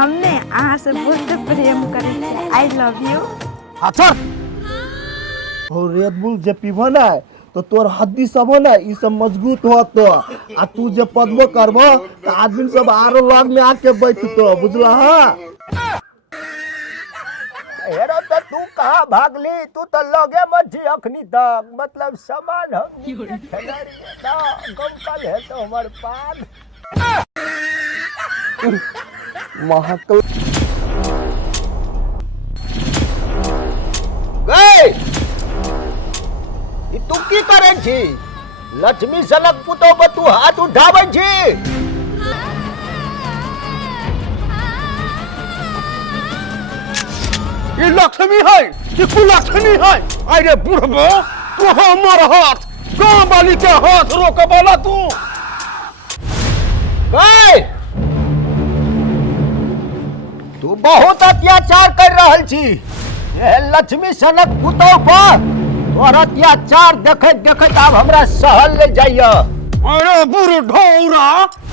हमने अहाँ से बहुत प्रेम करे छी। I love you. अच्छा और रेड बुल जे पीबो ना तो तोर हड्डी सब ना ई सब मजबूत होत आ तू जे पदबो करबो तो आदमी सब आरो लग में आके बैठतो बुझला हां। हेरो तो तू कहाँ भागली? तू तो लगे मत जी अखनी तक, मतलब सामान हम खिलाड़ी ना गमकल है तो हमार पान महाकल गए ई तू की करे छी? लक्ष्मी सनक पुतो पर तू हाथ उठावे छी। ये लक्ष्मी है कि कुलक्ष्मी है? अरे बुढ़बो तू हमर हाथ गांव वाली के हाथ रोक बोला तू गए तू बहुत अत्याचार कर रहल छी। ये लक्ष्मी सनक पुतो पर और अत्याचार देखत देखत अब हमरा सहल ले जाइए। अरे बुढ़ौरा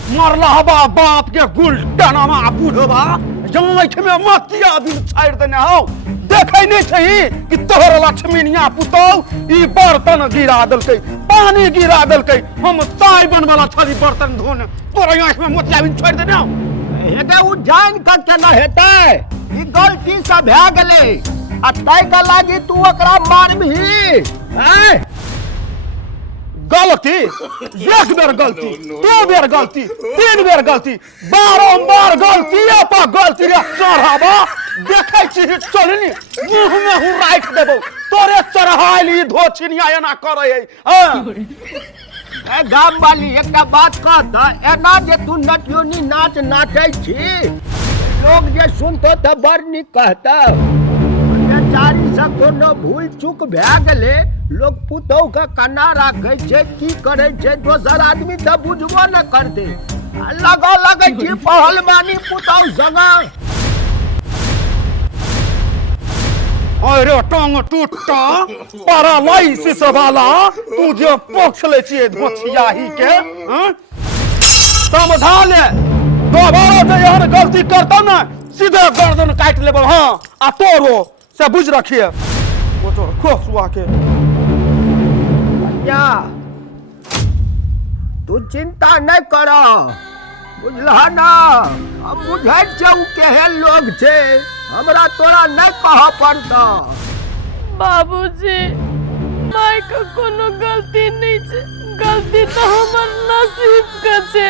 मरला हवा बाप के गुलटनामा बुढ़वा जंगल में मतिया दिन छाड़ देने हो। देखे नहीं सही कि तोहर लक्ष्मीनिया पुतौ ई बर्तन गिरा देलकै, पानी गिरा देलकै, हम चाय बन वाला छली बर्तन धोने तोरा आंख में मोतिया बिन छोड़ देने हो। हेते उ जान के केना हेतै? ई गलती से भए गेलै आ तै के लागी तू ओकरा मारबही? हैं गलती एक बेर गलती, दो बेर गलती, तीन बेर गलती, बारंबार गलती पर गलती रे चढ़ावा देखै छी चलनी मुंह में हूं राख देबो तोरे चढ़ाइली धोछिनिया एना करे है। ए गाम वाली एकटा बात कह त, एना जे तू नटियोनी नाच नाचै छी लोग जे सुनतो त बड़ नीक कहता। बेचारी से कोनो भूल चूक भए गेलै लोग पुतौ के कन्ना राखै छै की करै छै दोसर आदमी त बुझबो न करते। लगा लगै छी पहलवानी पुतौ संगा। अरे टांग टूटा पैरालाइसिस वाला तू जे पोछ ले छिए धोछिया ही के समझा ले। दोबारा जे यार गलती करता ना सीधे गर्दन काट लेबो। हां आ तोरो से बुझ रखिए वो तो खोसुआ के। भैया तू चिंता नहीं कर बुझला ना, हम बुझै छौ केहन लोग छै, हमरा तोरा नहीं कह पड़ता। बाबूजी माय का कोनो गलती नहीं छे, गलती तो हमर नसीब के छे।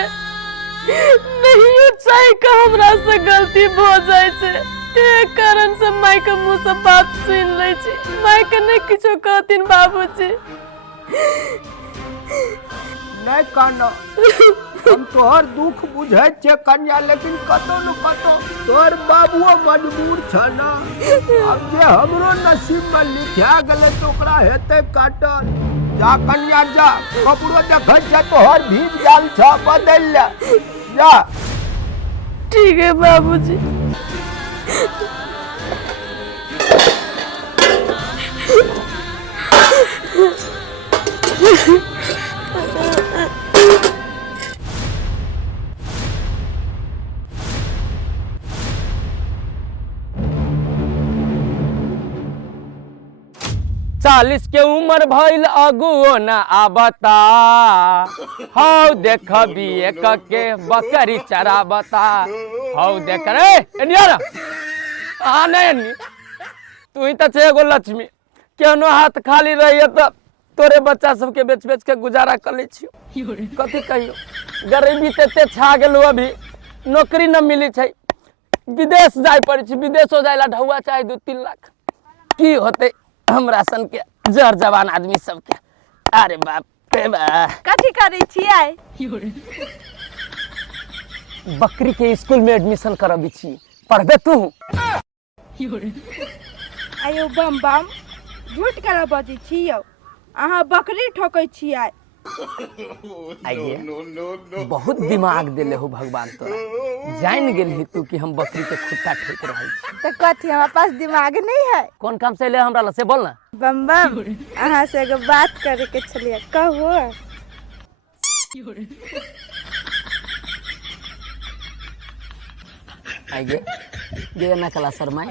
नहीं चाहे का हमरा से गलती भ जाय छे, ते कारण से माय के मुंह से बात सुन ले छी। माय के नहीं किछो कहतिन बाबूजी। नहीं कहना हम तोहर दुख बुझै छे कन्या, लेकिन कतो न कतो तोहर बाबुओ मजबूर छ ना। अब जे हमरो नसीब में लिखा गेलै तो ओकरा हेतै काटल। जा कन्या जा, कपड़ो देखै छे तोहर भीज गेल छ बदल ले जा। ठीक है बाबूजी। चालीस के उम्र भइल अगुओ न आबता, हौ देख बिए के बकरी चराबता। हौ देख रे एनिया आ नहीं तू ही तो छे एगो लक्ष्मी, केनो हाथ खाली रहिए तो तोरे बच्चा सबके बेच बेच के गुजारा कर ले छियो। कथी कहियो गरीबी तेते छा गेलो, अभी नौकरी न मिली छै, विदेश जाय पड़े छै। विदेशो जाय ला ढौआ चाहे 2-3 लाख की होते हमरा सन के जर जवान आदमी सब के। अरे बाप रे बा कथी करै छियै? बकरी के स्कूल में एडमिशन करबी छी, पढ़बे तू? आयो बम बम झूठ कर बजै छियौ, अहाँ बकरी ठोकै छियै। आइए बहुत दिमाग देले हो भगवान तोरा, जान गेल ही तू कि हम बकरी के खुट्टा ठोक रहल छी। तो कथी हमारे पास दिमाग नहीं है? कौन काम से ले हमरा ला से बोल ना। बम बम अहाँ से एगो बात करे के छलिए, कहो। आइए जे ना कला शर्माई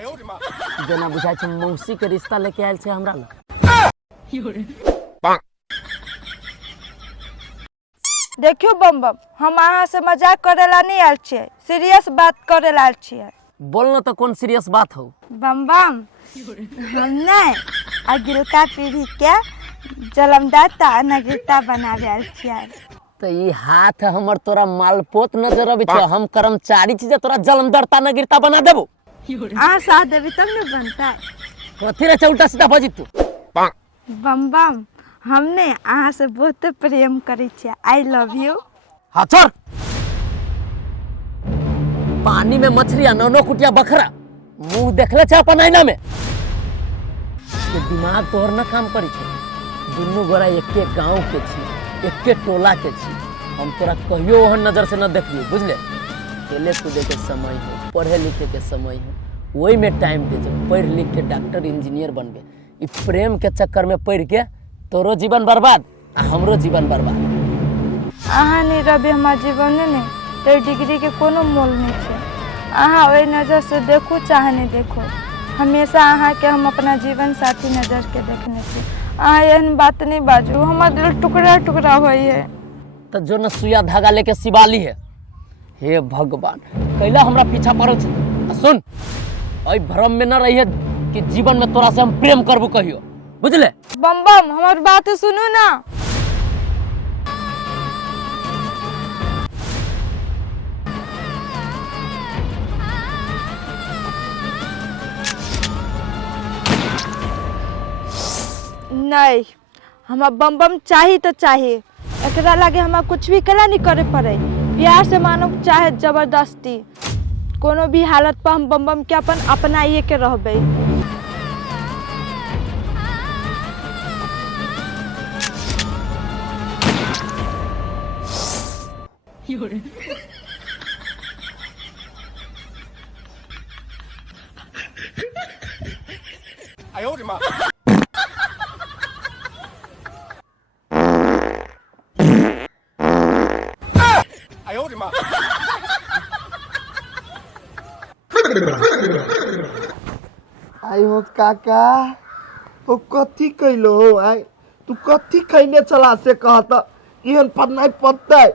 जेना बुझाइ छै मौसी के रिश्ता लेके आयल छै हमरा लग। देखियो बम बम, हम अहाँ से मजाक करेला नहीं आयल छियै, सीरियस बात करेला आयल छियै। बोलना तो कौन सीरियस बात हो। बम बम, हमने अगिलका पीढ़ी के जन्मदाता नगीता बनावे आयल छियै। तो ये हाथ हमर तोरा मालपोत नजर अबै छौ, हम कर्मचारी छी जे तोरा जन्मदाता नगीता बना देबो। अहाँ साथ देवी तब न बनता। कथी रे उल्टा सीधा बजी तू। बम बम, हमने अहाँ से बहुत प्रेम करै छियै, आई लव यू। हाँ छोड़। पानी में मछली आ नौनो कुटिया बखरा, मुंह देखले छ अपन आईना में। ये दिमाग तोहर न काम करी छै। दुनू गोरा एके गांव के छी, एके टोला के छी। हम तोरा कहियो ओहन नजर से न देखियो, बुझले। खेले कूदे के समय हो, पढ़े लिखे के समय हो, वही में टाइम दे। जब पढ़ लिख के डॉक्टर इंजीनियर बनबे, ई प्रेम के चक्कर में पढ़ के तोरो जीवन बर्बाद आ हमरो जीवन बर्बाद। अहाँ नहीं रही हमार जीवन में तो डिग्री के कोनो मोल नहीं है। अहाँ वही नजर से देखो चाहे नहीं देखो, हमेशा अहाँ के हम अपना जीवन साथी नजर के देखने से। अहाँ एहन बात नहीं बाजू, हमार दिल टुकड़ा टुकड़ा हुई है। तो जो न सुइया धागा लेके शिवाली है। हे भगवान, कैला हमरा पीछा पड़ल छ। सुन, ओई भ्रम में न रहिए कि जीवन में तोरा से हम प्रेम करबो कहियो, बुझले। बम बम, हमार बात सुनो ना। नहीं, हमार बम बम चाहिए तो चाहिए, एकरा लगे हमार कुछ भी कला नहीं करे पड़े। प्यार से मानो चाहे जबरदस्ती, कोनो भी हालत पर हम बम बम के अपन अपनाइए के रहबे। आई हो काका, ओ कथी कैलो हो? आई तू कथी खैने चला से कहता इहन पर नहीं पत्ते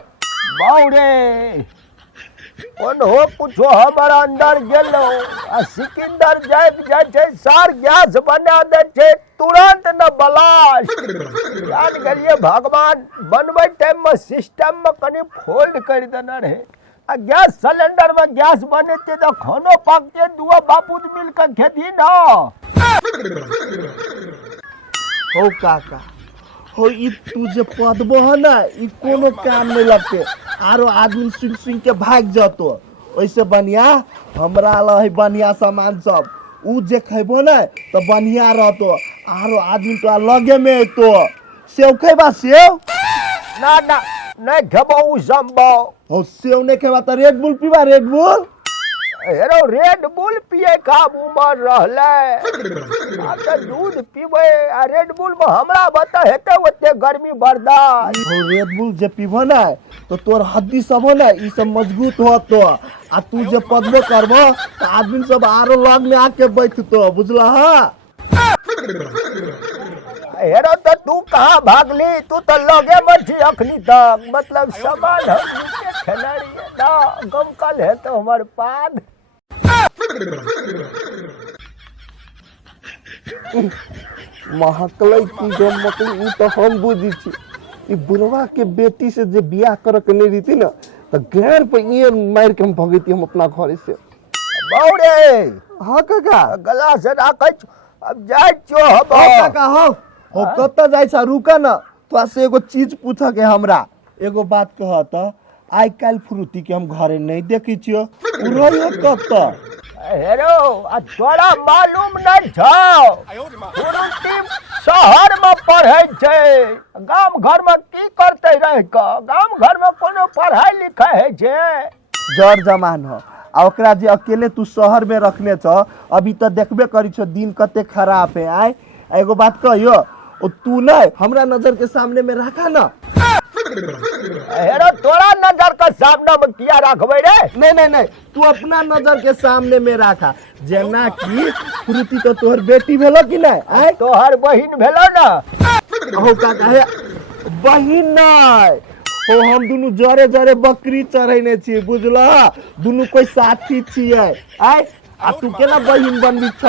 बाउरे। ओन हो कुछो हमर अंदर गेलो आ सिकंदर जाय छै सार गैस बना दे छै तुरंत न बलाश। याद करिए भगवान, बनबै टाइम में सिस्टम में कनी फोल्ड कर देना रहे। आ गैस सिलेंडर में गैस बनेते तो खानो पकते दुआ बापूत मिल कर खेती ना हो। काका हो, ई तू जे पदबो है ना, ई कोनो काम नहीं लगते। आरो आदमी सुन सुन के भाग जातो। वैसे बढ़िया हमरा ला है बढ़िया सामान सब, ऊ जे खैबो ना तो बढ़िया रहतो। आरो आदमी तो लगे में तो सेव खैबा सेव ना ना नहीं खेबो ऊ संभव हो। सेव नहीं खेबा तो रेड बुल पीबा, रेड बुल। हेरो रेड बुल पिए का उमर रहले, अब तो दूध पीबे। आ रेड बुल में हमरा बता हेते ओते गर्मी बर्दाश्त हो। रेड बुल जे पीबो ना तो तोर हड्डी सब हो ना ई सब मजबूत होतो। आ तू जे पदबो करबो तो आदमी सब आरो लग में आके बैठतो, बुझला हा। हेरो तो तू कहाँ भागली? तू तो लगे में छी अखनी तक, मतलब सवाल हम के खिलाड़ी है ना। गम कल है तो हमार पाद महकलै की गम मकली, ऊ तो हम बुझी छी। ई बुढ़वा के बेटी से जे बियाह कर के नहीं रही ना तो गैर पे ये मार के हम भगती हम अपना घर से। बाउरे हां काका, गला से राखै छ। अब जाय छो हम काका हो कत्ता जाय छ? रुका ना, तो से एगो चीज पूछ के हमरा एगो बात कह त। आई काल फ्रूटी के हम घरे नहीं देखी छियो, उ रहियो कत्ता? हेरो आ तोरा मालूम नहीं छौ? फ्रूटी शहर में पढ़ै छै, गांव घर में की करते रह क? गांव घर में कोनो पढ़ाई लिखाई है छै? जड़ जमान हो। आ ओकरा जे अकेले तू शहर में रखने छ, अभी तो देखबे करी छ दिन कते खराब है। आय एगो बात कहियो, तू नहीं हमरा नजर के सामने में रखा ना हेरो तोरा नजर के सामने में किया रखबे रे? नहीं तू अपना नजर के सामने में रखा जेना कि फ्रूटी तो तोहर बेटी भेलो कि नहीं आय तोहर बहिन भेलो ना। हो काका है बहिन नहीं हो हम दुनु जरे जरे बकरी चढ़ैने छी बुझला दुनु कोई साथी छियै आय आ तू केना बहिन बनबी छ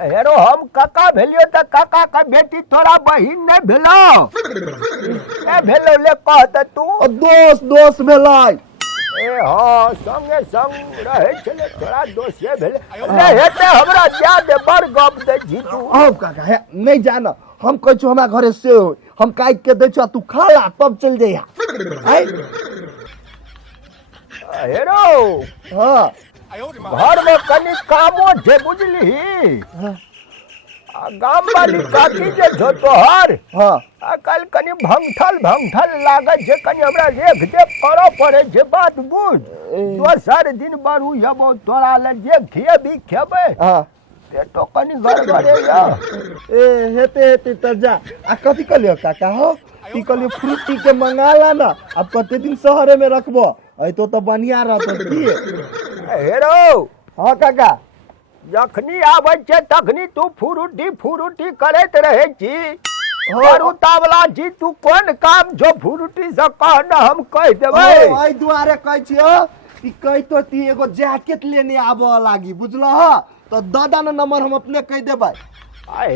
हेरो हम काका भेलियो त काका का बेटी तोरा बहिन नहीं भेलो? ए भेलो ले कहत तू दोस्त भेलै ए हां संगे संग रहे छले तोरा दोस्ते भेले ने हेते हमरा जा दे बड़ गप दे जी तू। हो काका है नहीं जाना हम कहै छी हमरा घरे से हम काट के दै छ तू खा ला तब चल जइहा आय हेरो हां घर में कनी कामो छे बुझली। गाम वाली काकी जे छो तोहर हां कल कनी भंगठल लागत छे कनी हमरा रेख दे करो पड़े छे बात बुझ। दोसर दिन बरू हेबो तोरा ले जे खेबी खेबे हां पेटो कनी गड़बड़े या ए हेते त जा आ कथी कलियो काका हो ती कलियो फ्रूटी के मंगाला ना अब कते दिन शहर में रखबो ऐ तो बढ़िया रहतो की हेरो हां काका जखनी आबै छे तखनी तू फुरुटी करैत रहे छी और तावला जी तू कोन काम जो फुरुटी से कह न हम कह देबै। ऐ दुआरे कहै छियो कि कहि तो ती एगो जैकेट लेने आबो लागी बुझलो ह तो दादा न नंबर हम अपने कह देबै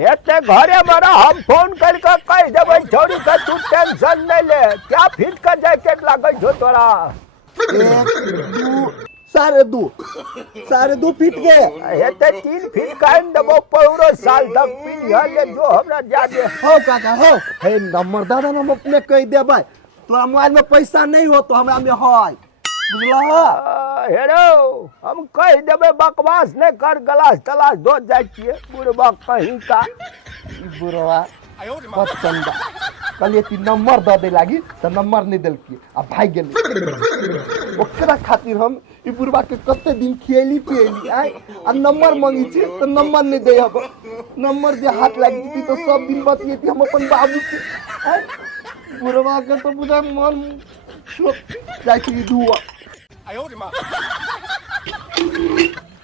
हेते घरे में हम फोन करके कह देबै छोरी के तू टेंशन नहीं ले क्या फिट का जैकेट लागै छो तोरा? 1 2 साढ़े दू फीट के हेते 3 फीट का देबो पूरा साल तक पिलिया ले जो हमरा जा दे। हो काका हो हे नंबर दादा न हम अपने कह देबै तोरा मोबाइल में पैसा नहीं हो तो हमरा में है बुझलो ह हेरो हम कह देबै बकवास नहीं कर गलास तलाश दो जाय छिए बुढ़बा कहीं का बुढ़वा पसंद कहलिए ती नंबर द दे लागी तो नंबर नहीं देलकी आ भाग गेली ओकरा खातिर हम ई बुढ़वा के कते दिन खियली पियली आय आ नंबर मांगी छी तो नंबर नहीं दे अब नंबर जे हाथ लागी थी तो सब दिन बतियेती हम अपन बाबू के आय बुढ़वा के तो बुझा मन जाय छी दुआ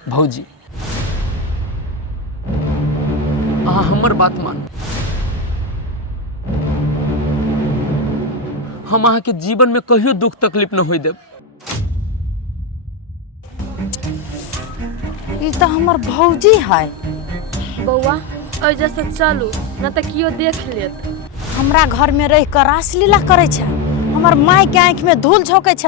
भौजी अहाँ हमर बात मान हम अहाँ के जीवन में कहियो दुख तकलीफ न होई देब। ई तो हमर भौजी है। बौआ ऐजा से चलू न त कियो देख लेत। हमरा घर में रह कर रासलीला करे छै हमर माय के आंख में धूल झोंके छै।